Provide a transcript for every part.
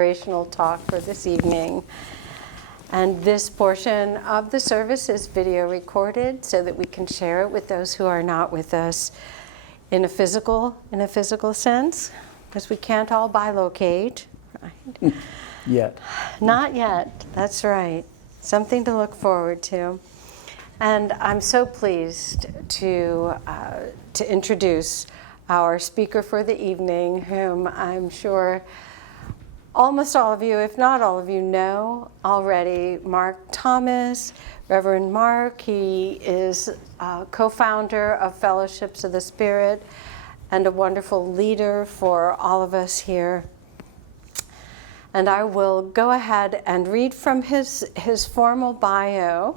Inspirational talk for this evening. And this portion of the service is video recorded so that we can share it with those who are not with us in a physical sense, because we can't all bilocate, right? Yet. Not yet, that's right. Something to look forward to. And I'm so pleased to introduce our speaker for the evening, whom I'm sure almost all of you, if not all of you, know already. Mark Thomas, Reverend Mark. He is co-founder of Fellowships of the Spirit and a wonderful leader for all of us here. And I will go ahead and read from his formal bio.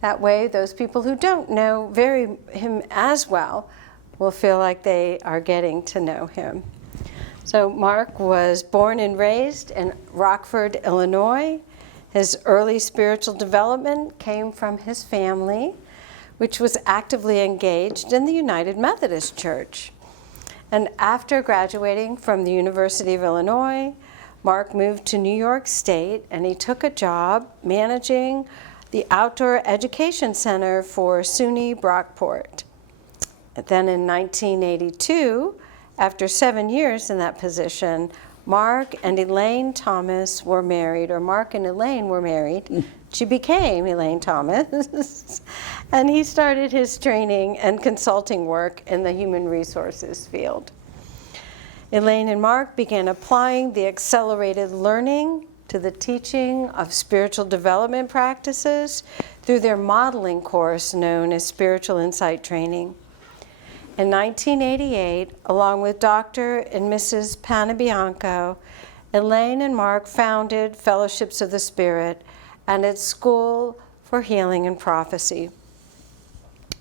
That way, those people who don't know him as well will feel like they are getting to know him. So Mark was born and raised in Rockford, Illinois. His early spiritual development came from his family, which was actively engaged in the United Methodist Church. And after graduating from the University of Illinois, Mark moved to New York State, and he took a job managing the Outdoor Education Center for SUNY Brockport. And then in 1982, after 7 years in that position, Mark and Elaine Thomas were married, or Mark and Elaine were married. She became Elaine Thomas, and he started his training and consulting work in the human resources field. Elaine and Mark began applying the accelerated learning to the teaching of spiritual development practices through their modeling course known as Spiritual Insight Training. In 1988, along with Dr. and Mrs. Panabianco, Elaine and Mark founded Fellowships of the Spirit and its School for Healing and Prophecy.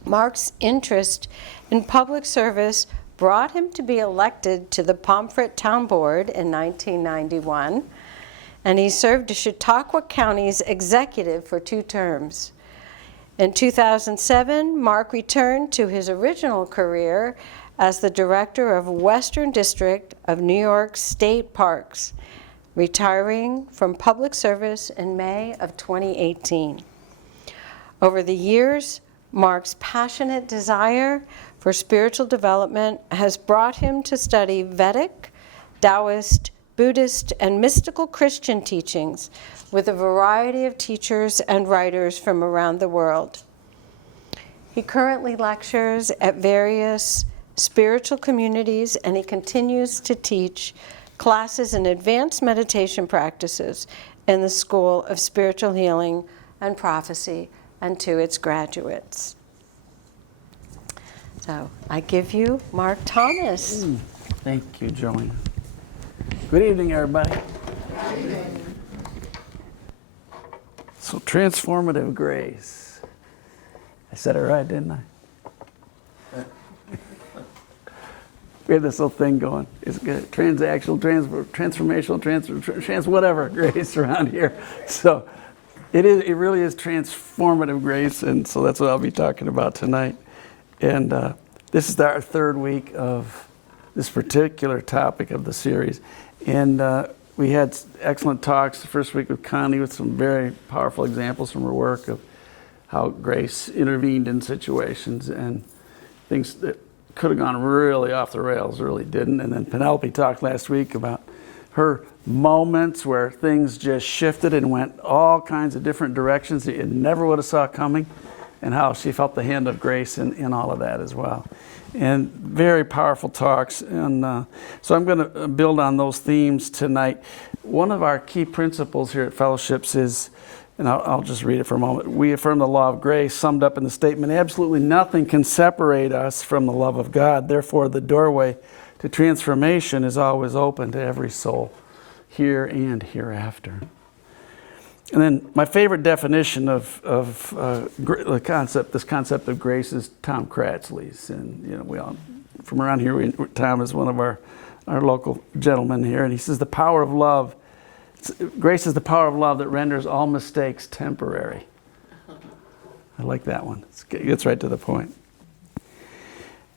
Mark's interest in public service brought him to be elected to the Pomfret Town Board in 1991, and he served as Chautauqua County's executive for 2 terms. In 2007, Mark returned to his original career as the director of Western District of New York State Parks, retiring from public service in May of 2018. Over the years, Mark's passionate desire for spiritual development has brought him to study Vedic, Taoist, Buddhist, and mystical Christian teachings with a variety of teachers and writers from around the world. He currently lectures at various spiritual communities, and he continues to teach classes in advanced meditation practices in the School of Spiritual Healing and Prophecy and to its graduates. So I give you Mark Thomas. Thank you, Joanne. Good evening, everybody. Good evening. So, transformative grace. I said it right, didn't I? We have this little thing going. It's good. Transactional, transformational, whatever grace around here. So, it really is transformative grace, and so that's what I'll be talking about tonight. And this is our 3rd week of this particular topic of the series. And we had excellent talks the first week with Connie with some very powerful examples from her work of how grace intervened in situations and things that could have gone really off the rails really didn't. And then Penelope talked last week about her moments where things just shifted and went all kinds of different directions that you never would have saw coming, and how she felt the hand of grace in all of that as well. And very powerful talks. And so I'm going to build on those themes tonight. One of our key principles here at Fellowships is, and I'll just read it for a moment. We affirm the law of grace summed up in the statement, absolutely nothing can separate us from the love of God. Therefore, the doorway to transformation is always open to every soul, here and hereafter. And then my favorite definition of this concept of grace is Tom Cratsley's. And we all, from around here, Tom is one of our local gentlemen here, and he says the power of love, grace is the power of love that renders all mistakes temporary. I like that one. It gets right to the point.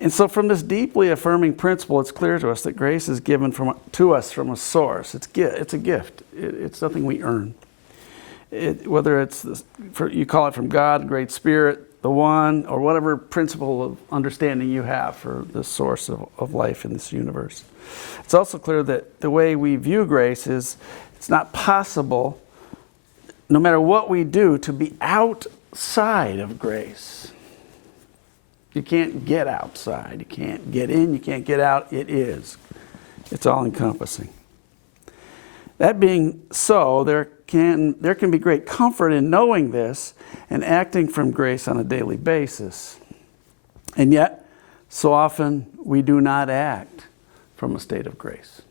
And so from this deeply affirming principle, it's clear to us that grace is given to us from a source. It's a gift. It's nothing we earn. Whether it's, you call it from God, Great Spirit, the One, or whatever principle of understanding you have for the source of life in this universe. It's also clear that the way we view grace is it's not possible, no matter what we do, to be outside of grace. You can't get outside. You can't get in. You can't get out. It is. It's all encompassing. That being so, there can be great comfort in knowing this and acting from grace on a daily basis. And yet, so often we do not act from a state of grace.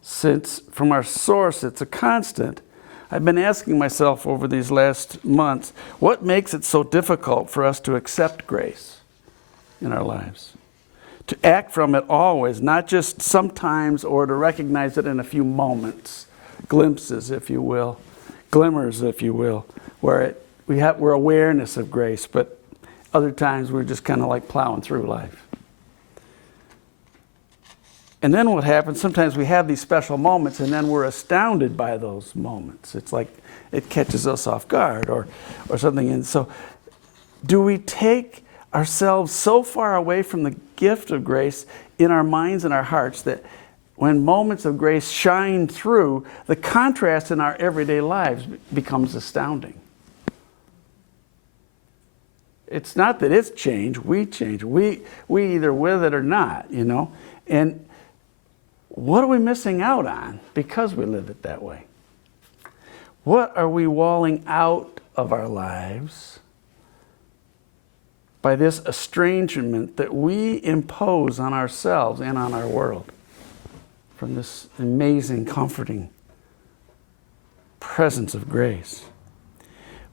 Since from our source it's a constant, I've been asking myself over these last months, what makes it so difficult for us to accept grace in our lives? To act from it always, not just sometimes, or to recognize it in a few moments, glimpses, if you will, glimmers, if you will, where we're awareness of grace, but other times we're just kind of like plowing through life. And then what happens, sometimes we have these special moments and then we're astounded by those moments. It's like it catches us off guard or something. And so do we take ourselves so far away from the gift of grace in our minds and our hearts that when moments of grace shine through, the contrast in our everyday lives becomes astounding? It's not that it's changed, we change. We either with it or not, you know. And what are we missing out on because we live it that way? What are we walling out of our lives by this estrangement that we impose on ourselves and on our world from this amazing, comforting presence of grace?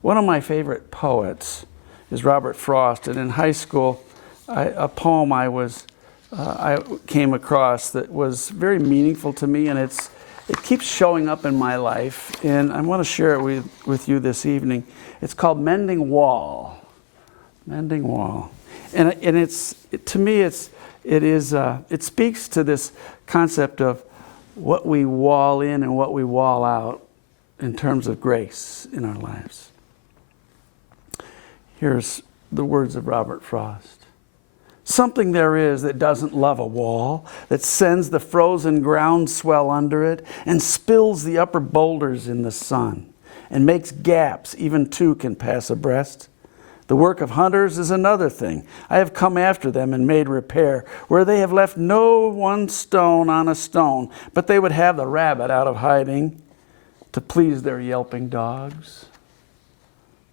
One of my favorite poets is Robert Frost, and in high school, a poem I came across that was very meaningful to me, and it keeps showing up in my life, and I want to share it with you this evening. It's called Mending Wall. Mending Wall. And to me, it speaks to this concept of what we wall in and what we wall out in terms of grace in our lives. Here's the words of Robert Frost. Something there is that doesn't love a wall, that sends the frozen ground swell under it and spills the upper boulders in the sun and makes gaps even two can pass abreast. The work of hunters is another thing. I have come after them and made repair, where they have left no one stone on a stone, but they would have the rabbit out of hiding to please their yelping dogs.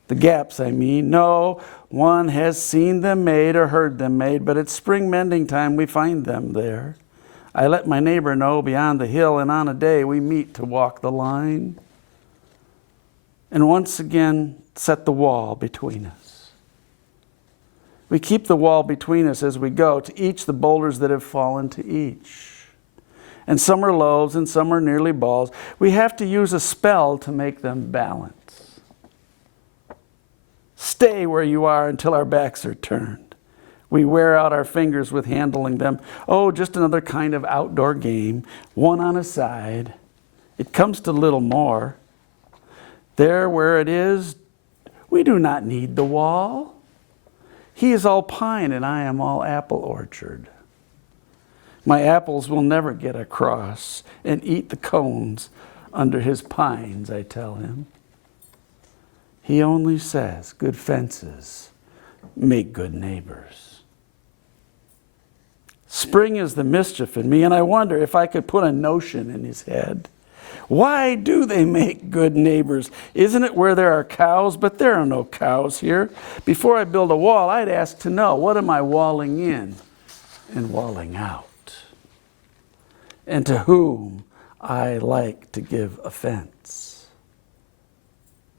The gaps, I mean, no one has seen them made or heard them made, but at spring mending time we find them there. I let my neighbor know beyond the hill, and on a day we meet to walk the line, and once again set the wall between us. We keep the wall between us as we go to each the boulders that have fallen to each. And some are loaves and some are nearly balls. We have to use a spell to make them balance. Stay where you are until our backs are turned. We wear out our fingers with handling them. Oh, just another kind of outdoor game, one on a side. It comes to little more. There where it is, we do not need the wall. He is all pine and I am all apple orchard. My apples will never get across and eat the cones under his pines, I tell him. He only says, good fences make good neighbors. Spring is the mischief in me, and I wonder if I could put a notion in his head. Why do they make good neighbors? Isn't it where there are cows? But there are no cows here. Before I build a wall, I'd ask to know, what am I walling in and walling out? And to whom I like to give offense?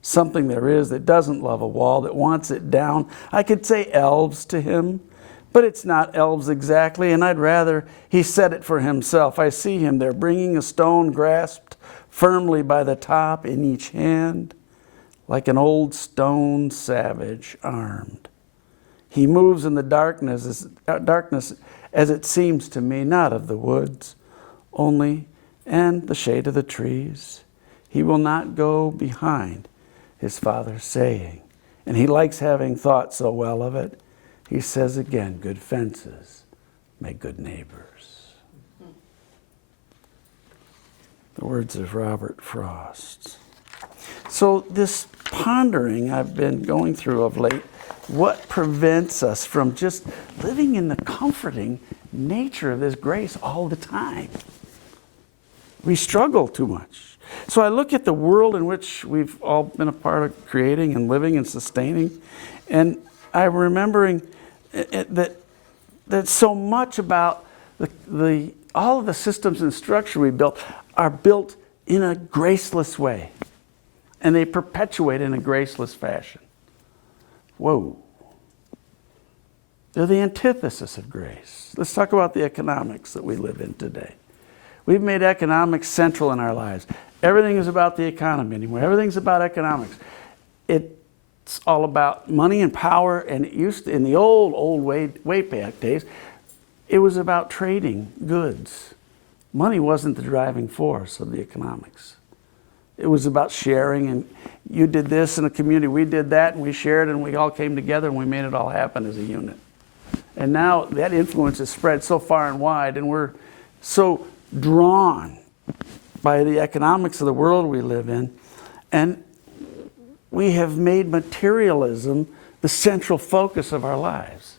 Something there is that doesn't love a wall, that wants it down. I could say elves to him, but it's not elves exactly, and I'd rather he said it for himself. I see him there bringing a stone grasped firmly by the top in each hand, like an old stone savage armed. He moves in the darkness as it seems to me, not of the woods only, and the shade of the trees. He will not go behind his Father's saying. And he likes having thought so well of it. He says again, good fences make good neighbors. The words of Robert Frost. So this pondering I've been going through of late, what prevents us from just living in the comforting nature of this grace all the time? We struggle too much. So I look at the world in which we've all been a part of creating and living and sustaining, and I'm remembering that so much about all of the systems and structure we built are built in a graceless way, and they perpetuate in a graceless fashion. Whoa. They're the antithesis of grace. Let's talk about the economics that we live in today. We've made economics central in our lives. Everything is about the economy anymore. Everything's about economics. It's all about money and power, and it used to, in the old way back days, it was about trading goods. Money wasn't the driving force of the economics. It was about sharing, and you did this in a community, we did that, and we shared, and we all came together, and we made it all happen as a unit. And now that influence is spread so far and wide, and we're so drawn by the economics of the world we live in, and we have made materialism the central focus of our lives.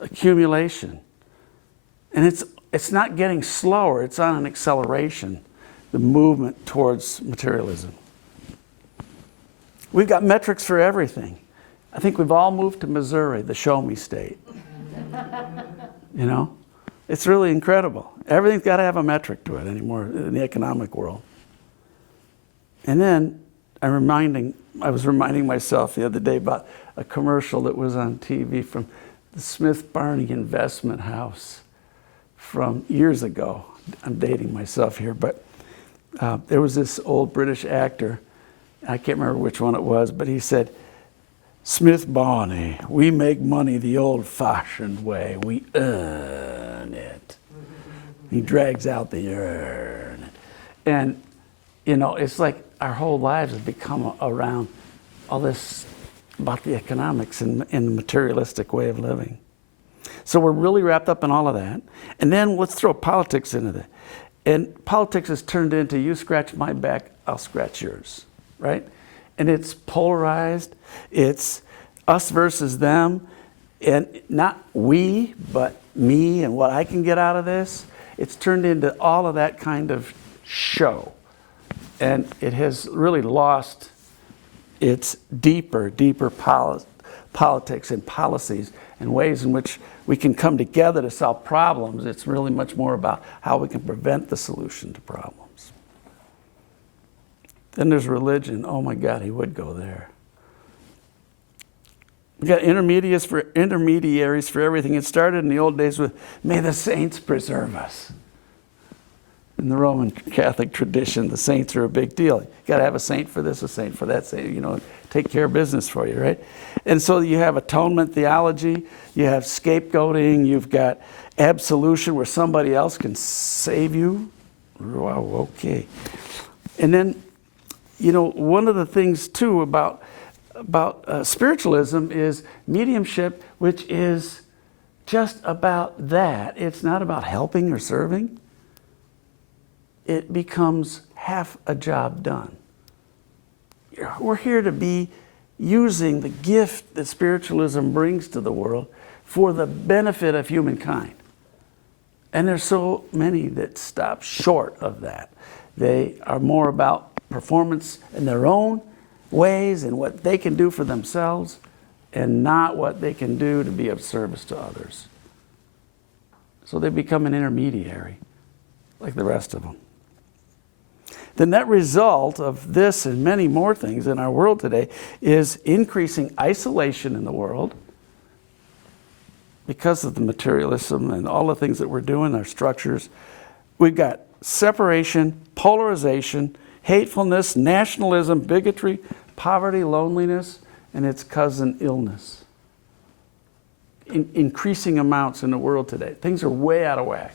Accumulation. And it's not getting slower, it's on an acceleration, the movement towards materialism. We've got metrics for everything. I think we've all moved to Missouri, the show me state. You know? It's really incredible. Everything's got to have a metric to it anymore in the economic world. And then I was reminding myself the other day about a commercial that was on TV from the Smith Barney Investment House from years ago. I'm dating myself here, but there was this old British actor. I can't remember which one it was, but he said, Smith Barney, we make money the old-fashioned way. We earn it. He drags out the earn it. And, you know, it's like our whole lives have become around all this about the economics and the materialistic way of living. So we're really wrapped up in all of that. And then let's throw politics into that. And politics has turned into you scratch my back, I'll scratch yours, right? And it's polarized. It's us versus them. And not we, but me and what I can get out of this. It's turned into all of that kind of show. And it has really lost its deeper politics and policies and ways in which we can come together to solve problems. It's really much more about how we can prevent the solution to problems. Then there's religion. Oh my God, he would go there. We got intermediaries for everything. It started in the old days with, may the saints preserve us. In the Roman Catholic tradition, the saints are a big deal. You got to have a saint for this, a saint for that, saint, you know, take care of business for you, right? And so you have atonement theology, you have scapegoating, you've got absolution where somebody else can save you. Wow, okay. And then, you know, one of the things too about spiritualism is mediumship, which is just about that. It's not about helping or serving. It becomes half a job done. We're here to be using the gift that spiritualism brings to the world for the benefit of humankind. And there's so many that stop short of that. They are more about performance in their own ways and what they can do for themselves and not what they can do to be of service to others. So they become an intermediary like the rest of them. The net result of this and many more things in our world today is increasing isolation in the world because of the materialism and all the things that we're doing, our structures. We've got separation, polarization, hatefulness, nationalism, bigotry, poverty, loneliness, and its cousin, illness. Increasing amounts in the world today. Things are way out of whack.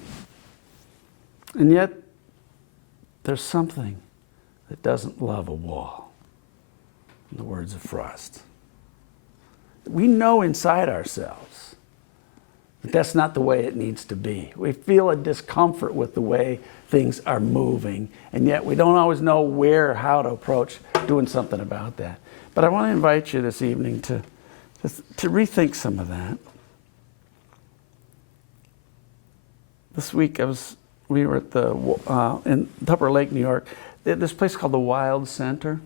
And yet, there's something that doesn't love a wall, in the words of Frost. We know inside ourselves that that's not the way it needs to be. We feel a discomfort with the way things are moving, and yet we don't always know where or how to approach doing something about that. But I want to invite you this evening to rethink some of that. This week we were at in Upper Lake, New York. They had this place called the Wild Center.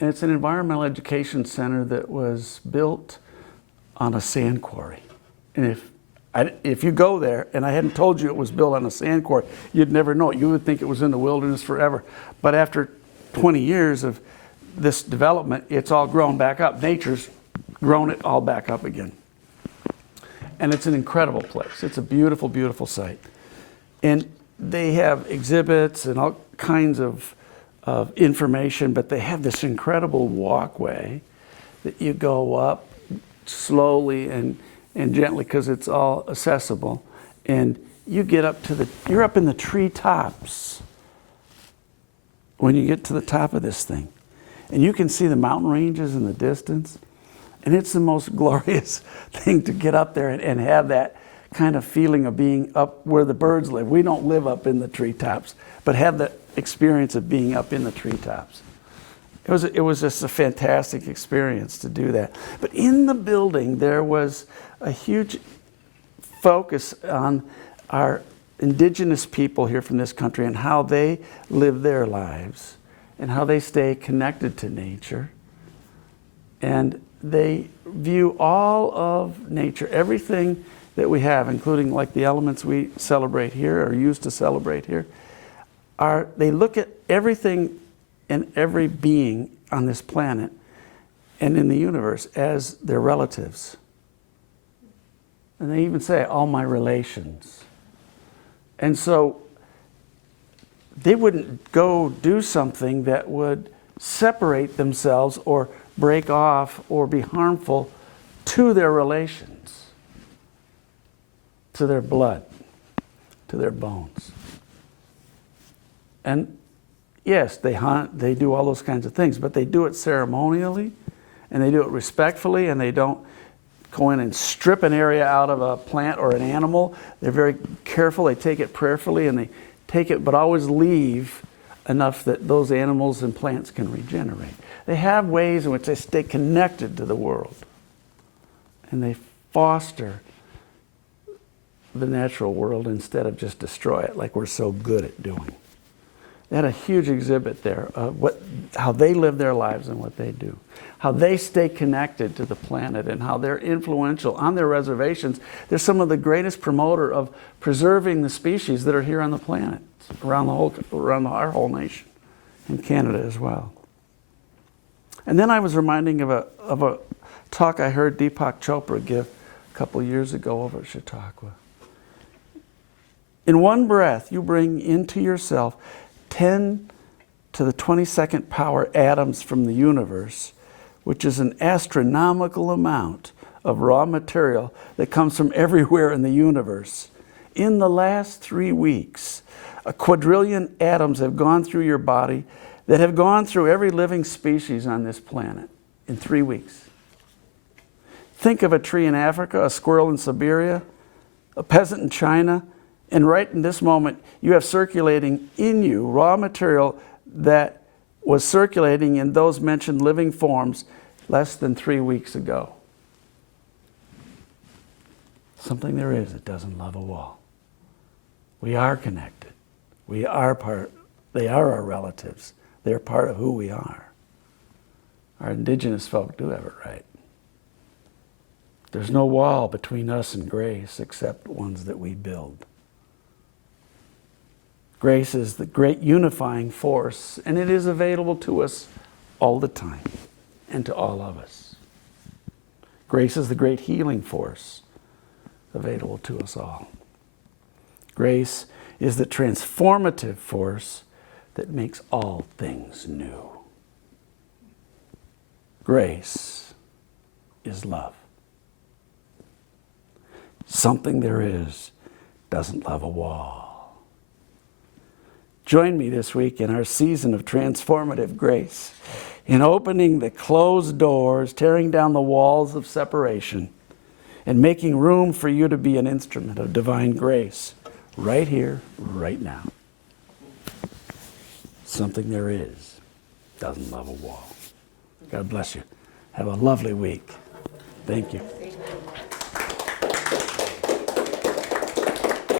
And it's an environmental education center that was built on a sand quarry. And if you go there, and I hadn't told you it was built on a sand quarry, you'd never know it. You would think it was in the wilderness forever. But after 20 years of this development, it's all grown back up. Nature's grown it all back up again. And it's an incredible place. It's a beautiful, beautiful site. And they have exhibits and all kinds of information, but they have this incredible walkway that you go up slowly and gently because it's all accessible. And you get up you're up in the treetops when you get to the top of this thing. And you can see the mountain ranges in the distance. And it's the most glorious thing to get up there and have that kind of feeling of being up where the birds live. We don't live up in the treetops, but have the experience of being up in the treetops. It was just a fantastic experience to do that. But in the building, there was a huge focus on our indigenous people here from this country and how they live their lives and how they stay connected to nature. And they view all of nature, everything that we have, including like the elements we celebrate here or use to celebrate here, they look at everything and every being on this planet and in the universe as their relatives. And they even say, all my relations. And so they wouldn't go do something that would separate themselves or break off or be harmful to their relations, to their blood, to their bones. And yes, they hunt, they do all those kinds of things, but they do it ceremonially and they do it respectfully, and they don't go in and strip an area out of a plant or an animal. They're very careful, they take it prayerfully, and they take it, but always leave enough that those animals and plants can regenerate. They have ways in which they stay connected to the world, and they foster the natural world instead of just destroy it like we're so good at doing. They had a huge exhibit there of how they live their lives and what they do, how they stay connected to the planet, and how they're influential on their reservations. They're some of the greatest promoter of preserving the species that are here on the planet, around our whole nation, and Canada as well. And then I was reminding of a talk I heard Deepak Chopra give a couple years ago over at Chautauqua. In one breath, you bring into yourself 10 to the 22nd power atoms from the universe, which is an astronomical amount of raw material that comes from everywhere in the universe. In the last 3 weeks, a quadrillion atoms have gone through your body that have gone through every living species on this planet in 3 weeks. Think of a tree in Africa, a squirrel in Siberia, a peasant in China, and right in this moment, you have circulating in you raw material that was circulating in those mentioned living forms less than 3 weeks ago. Something there is that doesn't love a wall. We are connected. We are they are our relatives. They're part of who we are. Our indigenous folk do have it right. There's no wall between us and grace except ones that we build. Grace is the great unifying force, and it is available to us all the time and to all of us. Grace is the great healing force available to us all. Grace is the transformative force that makes all things new. grace is love. Something there is doesn't love a wall. Join me this week in our season of transformative grace, in opening the closed doors, tearing down the walls of separation, and making room for you to be an instrument of divine grace right here, right now. Something there is doesn't love a wall. God bless you. Have a lovely week. Thank you.